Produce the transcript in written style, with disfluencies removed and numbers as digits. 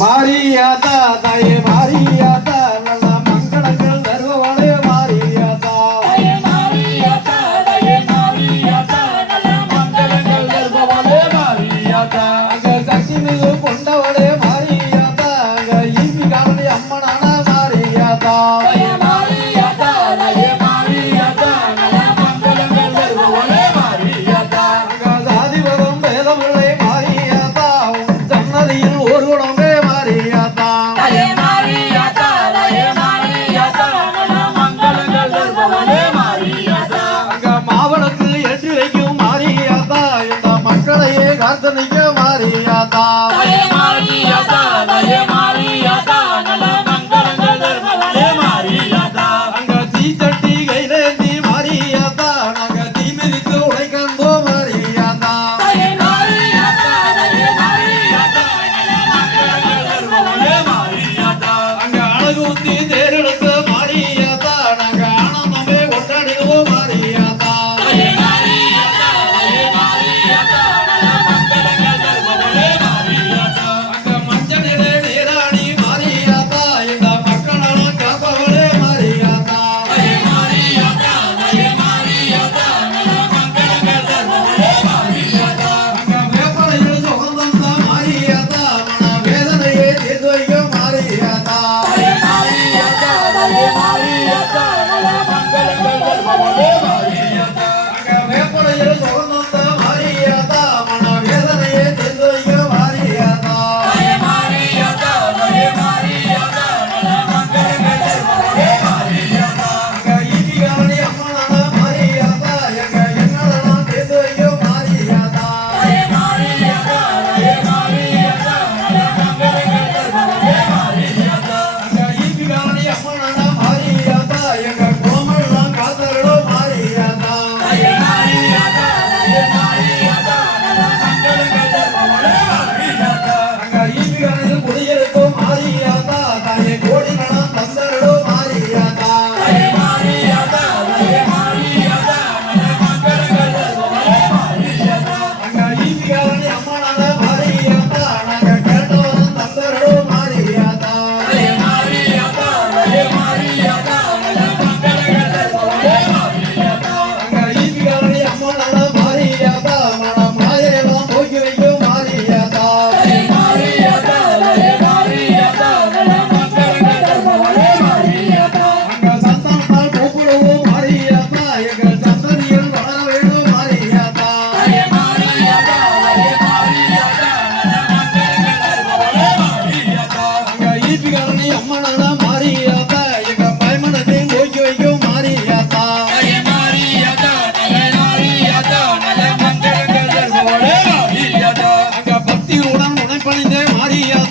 மாரியாத்தா தாயே மாரியாத்தா நல்ல மங்களங்கள் தருவாளே மாரியாத்தா மாரியாத்தா தாயே மாரியாத்தா நல்ல மங்களங்கள் தருவாளே மாரியாத்தா அங்க சக்தி மிகு கொண்டவளே மாரியாத்தா அங்க ஈபி காவலி அம்மனான மாரியாத்தா மாரியாத்தா தாயே மாரியாத்தா நல்ல மங்களங்கள் தருவாளே மாரியாத்தா அங்க சாதி வரும் வேதமில்லை மாரியாத்தா உன் சன்னதியில் ஒரு குணமே மாரியாத்தா மாரியாத்தா தாயே மாரியாத்தா நல்ல மங்களங்கள் தருவாளே மாரியாத்தா அங்க மாவளத்து ஏற்றி வைக்கும் மாரியாத்தா இந்த மக்களையே காத்தனிக்க மாரியாத்தா மாரியாத்தா தாயே மாரியாத்தா நல்ல மங்களங்கள் தருவாளே மாரியாத்தா அங்க தீச்சட்டி கையிலேந்தி மாரியாத்தா நாங்க தீ மிதித்து உடைக்கந்தோ மாரியாத்தா மாரியாத்தா தாயே மாரியாத்தா நல்ல மங்களங்கள் தருவாளே மாரியாத்தா அங்க அழகூத்தி தேரெடுத்த மாரியாத்தா நாங்க ஆனந்தமே கொண்டாடிடுவோம் மாரியாத்தா மாரியாத்தா தாயே மாரியாத்தா நல்ல மங்களங்கள் தருவாளே மாரியாத்தா அங்க மஞ்சளிலே நீராடி மாரியாத்தா இந்த மக்களெல்லாம் காப்பவளே மாரியாத்தா மாரியாத்தா தாயே மாரியாத்தா நல்ல மங்களங்கள் தருவாளே மாரியாத்தா அங்க வேப்பனையில் சுகம் தந்த மாரியாத்தா மன வேதனையை தீர்த்து வைக்க மாரியாத்தா மாரியாத்தா தாயே மாரியாத்தா நல்ல மங்களங்கள் தருவாளே மாரியாத்தா அங்க வேப்பனையில் சுகம் தந்த மாரியாத்தா மன வேதனையை தீர்த்து வைக்க மாரியாத்தா மாரியாத்தா தாயே மாரியாத்தா நல்ல மங்களங்கள் தருவாளே மாரியாத்தா அங்க ஈபி காவலி அம்மனான மாரியாத்தா எங்க எண்ணலாம் தீர்த்து வைக்க மாரியாத்தா மாரியாத்தா தாயே மாரியாத்தா நல்ல மங்களங்கள் தருவாளே மாரியாத்தா அங்க ஈபி காவலி அம்மனான மாரியாத்தா எங்க குளமெல்லாம் காத்தருளும் மாரியாத்தா மாரியாத்தா தாயே மாரியாத்தா நல்ல மங்களங்கள் தருவாளே மாரியாத்தா அங்க ஈபி காவலில் குடியிருக்கும் மாரியாத்தா தாயே கோடி நலம் தந்தருளும் மாரியாத்தா மாரியாத்தா தாயே மாரியாத்தா நல்ல மங்களங்கள் தருவாளே மாரியாத்தா அங்க ஈபி காவலி அம்மனான மாரியாத்தா நாங்க கேட்டவரும் தந்தருளும் மாரியாத்தா மாரியாத்தா தாயே மாரியாத்தா நல்ல மங்களங்கள் தருவாளே மாரியாத்தா அங்க ஈபி காவலி அம்மனான மாரியாத்தா மன மாயெல்லாம் போக்கி வைக்கும் மாரியாத்தா மாரியாத்தா தாயே மாரியாத்தா நல்ல மங்களங்கள் தருவாளே மாரியாத்தா அங்க சந்தனத்தால் கூப்பிடுவோம் மாரியாத்தா எங்கள் சந்ததியில் வளர வேணும் மாரியாத்தா மாரியாத்தா தாயே மாரியாத்தா நல்ல மங்களங்கள் தருவாளே மாரியாத்தா அங்க ஈபி காவலி அம்மனான மாரியாத்தா எங்க பயமனத்தை போக்கி வைக்கும் மாரியாத்தா மாரியாத்தா தாயே மாரியாத்தா நல்ல மங்களங்கள் தருவாளே மாரியாத்தா அங்க பக்தியுடன் உணைப்பணிந்தே மாரியாத்தா